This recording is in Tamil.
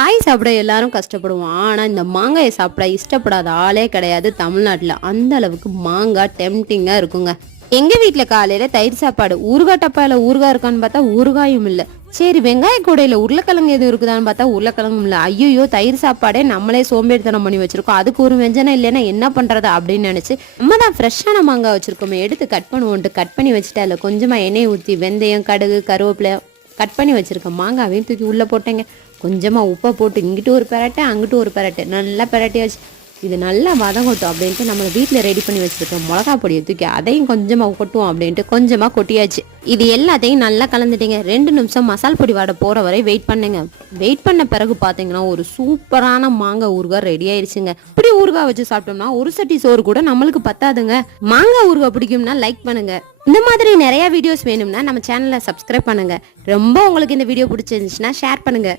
காய் சாப்பிட எல்லாரும் கஷ்டப்படுவோம். ஆனா இந்த மாங்காயை சாப்பிட இஷ்டப்படாத ஆளே கிடையாது தமிழ்நாட்டுல. அந்த அளவுக்கு மாங்காய் டெம்டிங்கா இருக்குங்க. எங்க வீட்டுல காலையில தயிர் சாப்பாடு. ஊறுகாய் டப்பால ஊறுகாய் இருக்கான்னு பார்த்தா ஊறுகாயும் இல்ல. சரி வெங்காய கூடையில உருளைக்கிழங்கு எதுவும் இருக்குதான்னு பார்த்தா உருளைக்கிழங்கும் இல்ல. ஐயோ தயிர் சாப்பாடே நம்மளே சோம்பேறித்தனம் பண்ணி வச்சிருக்கோம். அதுக்கு ஒரு வெஞ்சனம் இல்லைன்னா என்ன பண்றது அப்படின்னு நினைச்சு நம்ம தான் ஃப்ரெஷ்ஷான மாங்காய் வச்சிருக்கோமே எடுத்து கட் பண்ணுவோன்ட்டு கட் பண்ணி வச்சுட்டா இல்லை கொஞ்சமா எண்ணெய் ஊற்றி வெந்தயம் கடுகு கருவேப்பிலை கட் பண்ணி வச்சிருக்க மாங்காவையும் தூக்கி உள்ளே போட்டேங்க. கொஞ்சமாக உப்பை போட்டு இங்கிட்டு ஒரு பெரட்டை அங்கிட்டு ஒரு பெரட்டை நல்லா பெரட்டியாச்சு. இது நல்லா வதங்கட்டும் அப்படின்ட்டு நம்ம வீட்டில் ரெடி பண்ணி வச்சுருக்கோம் மிளகா பொடியை தூக்கி அதையும் கொஞ்சமாக கொட்டுவோம் அப்படின்ட்டு கொஞ்சமாக கொட்டியாச்சு. இது எல்லாத்தையும் நல்லா கலந்துட்டீங்க. 2 நிமிஷம் மசால் பொடி வாடை போகிற வரை வெயிட் பண்ணுங்க. வெயிட் பண்ண பிறகு பார்த்தீங்கன்னா ஒரு சூப்பரான மாங்காய் ஊறுகாய் ரெடி ஆயிடுச்சுங்க. இப்படி ஊறுகாய் வச்சு சாப்பிட்டோம்னா ஒரு சட்டி சோறு கூட நம்மளுக்கு பத்தாதுங்க. மாங்காய் ஊறுகாய் பிடிக்கும்னா லைக் பண்ணுங்க. இந்த மாதிரி நிறைய வீடியோஸ் வேணும்னா நம்ம சேனலை சப்ஸ்கிரைப் பண்ணுங்க. ரொம்ப உங்களுக்கு இந்த வீடியோ பிடிச்சிருந்துச்சுன்னா ஷேர் பண்ணுங்க.